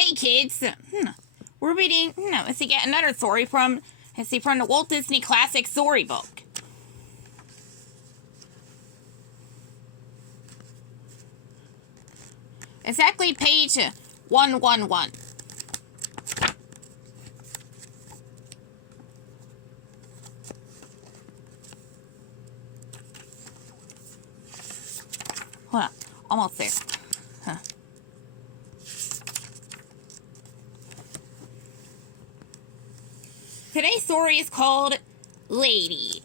Hey kids, we're reading, let's see, get another story from the Walt Disney Classic Storybook. Exactly page 111. Hold on, almost there. Huh. Today's story is called Lady.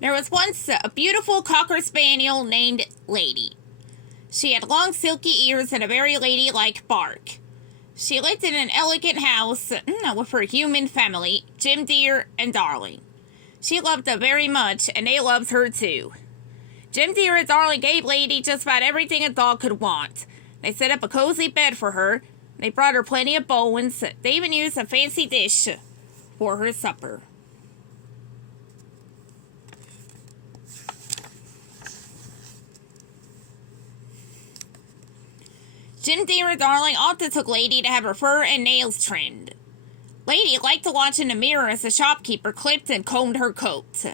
There was once a beautiful cocker spaniel named Lady. She had long silky ears and a very ladylike bark. She lived in an elegant house with her human family, Jim Dear and Darling. She loved them very much, and they loved her too. Jim Dear and Darling gave Lady just about everything a dog could want. They set up a cozy bed for her. They brought her plenty of bones. They even used a fancy dish for her supper. Jim Dear and Darling often took Lady to have her fur and nails trimmed. Lady liked to watch in the mirror as the shopkeeper clipped and combed her coat.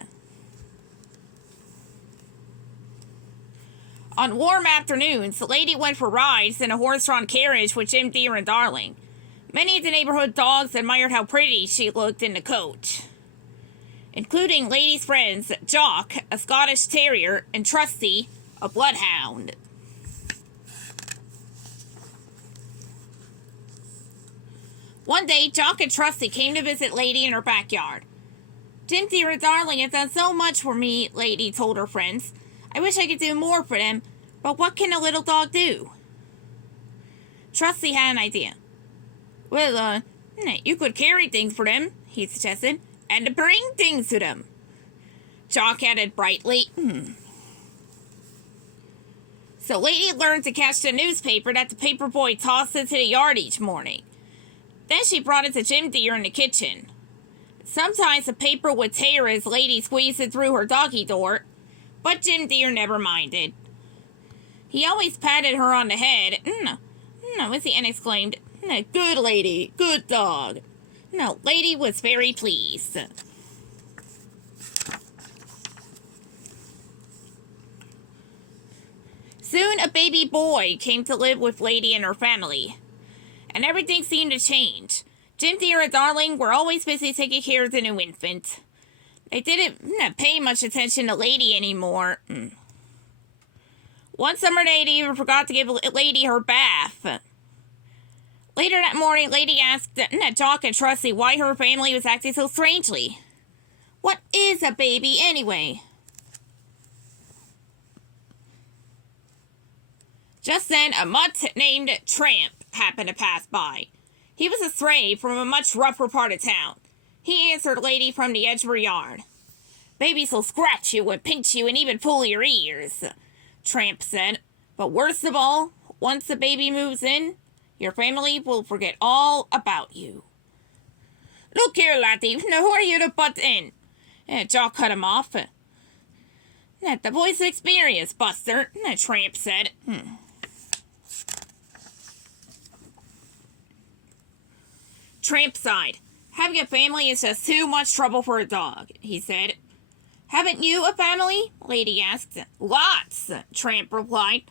On warm afternoons, Lady went for rides in a horse-drawn carriage with Jim Dear and Darling. Many of the neighborhood dogs admired how pretty she looked in the coach, including Lady's friends Jock, a Scottish terrier, and Trusty, a bloodhound. One day, Jock and Trusty came to visit Lady in her backyard. Jim Dear and Darling have done so much for me, Lady told her friends. I wish I could do more for them, but what can a little dog do? Trusty had an idea. Well, you could carry things for them, he suggested, and bring things to them. Jock added brightly, So Lady learned to catch the newspaper that the paper boy tossed into the yard each morning. Then she brought it to Jim Dear in the kitchen. Sometimes the paper would tear as Lady squeezed it through her doggy door, but Jim Dear never minded. He always patted her on the head, and exclaimed, Good lady, good dog. Lady was very pleased. Soon a baby boy came to live with Lady and her family, and everything seemed to change. Jim Dear and Darling were always busy taking care of the new infant. They didn't pay much attention to Lady anymore. One summer they even forgot to give Lady her bath. Later that morning, Lady asked Jock and Trusty why her family was acting so strangely. What is a baby anyway? Just then, a mutt named Tramp happened to pass by. He was a stray from a much rougher part of town. He answered Lady from the edge of her yard. Babies will scratch you and pinch you and even pull your ears, Tramp said. But worst of all, once the baby moves in, your family will forget all about you. Look here, laddie, who are you to butt in? Jock cut him off. The voice of experience, Buster, Tramp said. Tramp sighed. Having a family is just too much trouble for a dog, he said. Haven't you a family? Lady asked. Lots, Tramp replied.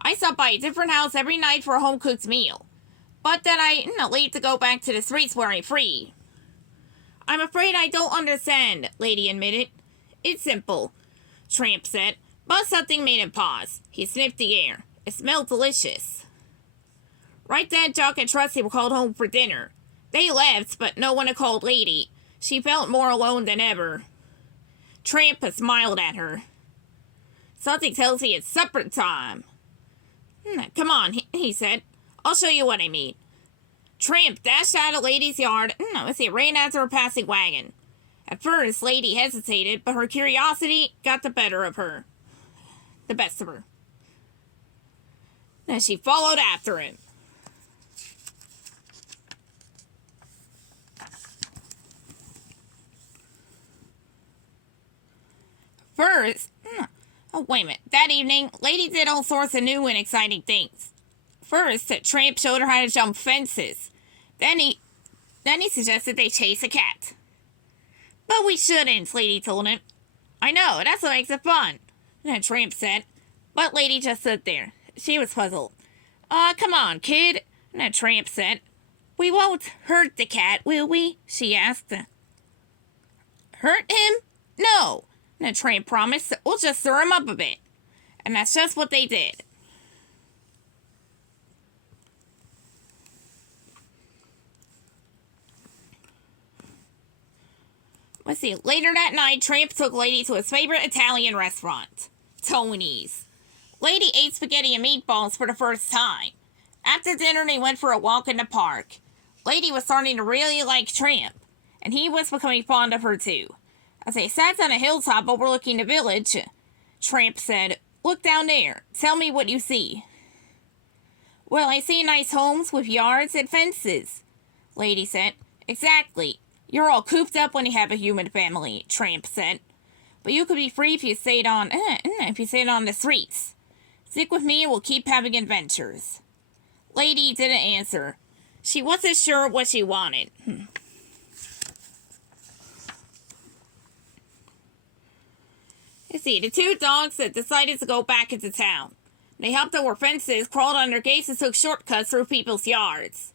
I stop by a different house every night for a home-cooked meal. But then I leave to go back to the streets where I'm free. I'm afraid I don't understand, Lady admitted. It's simple, Tramp said, but something made him pause. He sniffed the air. It smelled delicious. Right then, Jock and Trusty were called home for dinner. They left, but no one had called Lady. She felt more alone than ever. Tramp smiled at her. Something tells me it's supper time. Come on, he said. I'll show you what I mean. Tramp dashed out of Lady's yard as he ran after a passing wagon. At first, Lady hesitated, but her curiosity got the better of her. The best of her. Then she followed after him. Oh, wait a minute. That evening, Lady did all sorts of new and exciting things. First, Tramp showed her how to jump fences. Then he suggested they chase a cat. But we shouldn't, Lady told him. I know, that's what makes it fun, Tramp said. But Lady just stood there. She was puzzled. Come on, kid, Tramp said. We won't hurt the cat, will we? She asked. Hurt him? No, Tramp promised. We'll just stir him up a bit. And that's just what they did. Let's see. Later that night, Tramp took Lady to his favorite Italian restaurant, Tony's. Lady ate spaghetti and meatballs for the first time. After dinner, they went for a walk in the park. Lady was starting to really like Tramp, and he was becoming fond of her too. As they sat on a hilltop overlooking the village, Tramp said, "Look down there. Tell me what you see." "Well, I see nice homes with yards and fences," Lady said. "Exactly. You're all cooped up when you have a human family," Tramp said. "But you could be free if you stayed on the streets. Stick with me and we'll keep having adventures." Lady didn't answer. She wasn't sure what she wanted. You see, the two dogs had decided to go back into town. They hopped over fences, crawled under gates, and took shortcuts through people's yards.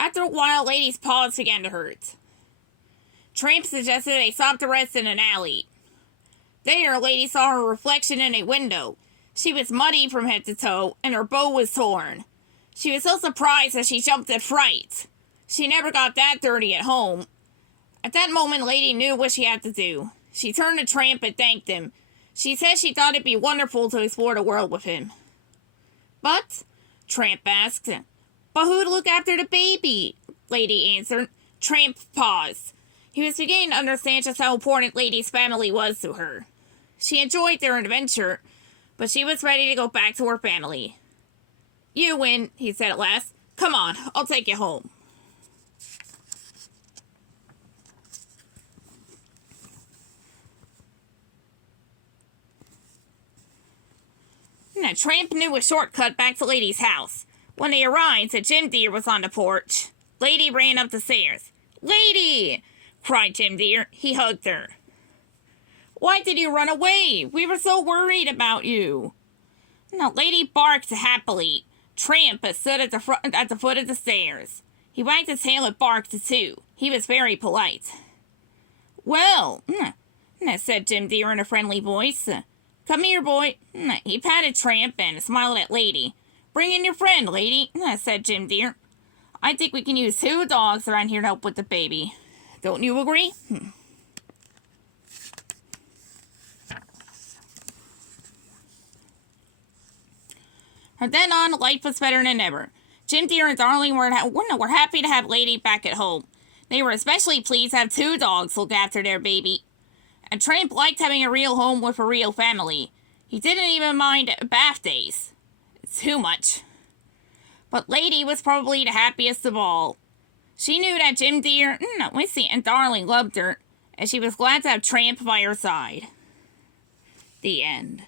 After a while, Lady's paws began to hurt. Tramp suggested they stop to rest in an alley. There, Lady saw her reflection in a window. She was muddy from head to toe, and her bow was torn. She was so surprised that she jumped in fright. She never got that dirty at home. At that moment, Lady knew what she had to do. She turned to Tramp and thanked him. She said she thought it'd be wonderful to explore the world with him. "But," Tramp asked, "but who'd look after the baby?" Lady answered. Tramp paused. He was beginning to understand just how important Lady's family was to her. She enjoyed their adventure, but she was ready to go back to her family. "You win," he said at last. "Come on, I'll take you home." Now, Tramp knew a shortcut back to Lady's house. When they arrived, Jim Deer was on the porch. Lady ran up the stairs. "Lady!" cried Jim Deer. He hugged her. "Why did you run away? We were so worried about you." Now, Lady barked happily. Tramp stood at the foot of the stairs. He wagged his tail and barked too. He was very polite. "Well," said Jim Deer in a friendly voice. "Come here, boy." He patted Tramp and smiled at Lady. "Bring in your friend, Lady," said Jim Deer. "I think we can use 2 dogs around here to help with the baby. Don't you agree?" From then on, life was better than ever. Jim Deer and Darling were happy to have Lady back at home. They were especially pleased to have 2 dogs look after their baby. And Tramp liked having a real home with a real family. He didn't even mind bath days. Too much. But Lady was probably the happiest of all. She knew that Jim Deer, Missy, and Darling loved her, and she was glad to have Tramp by her side. The end.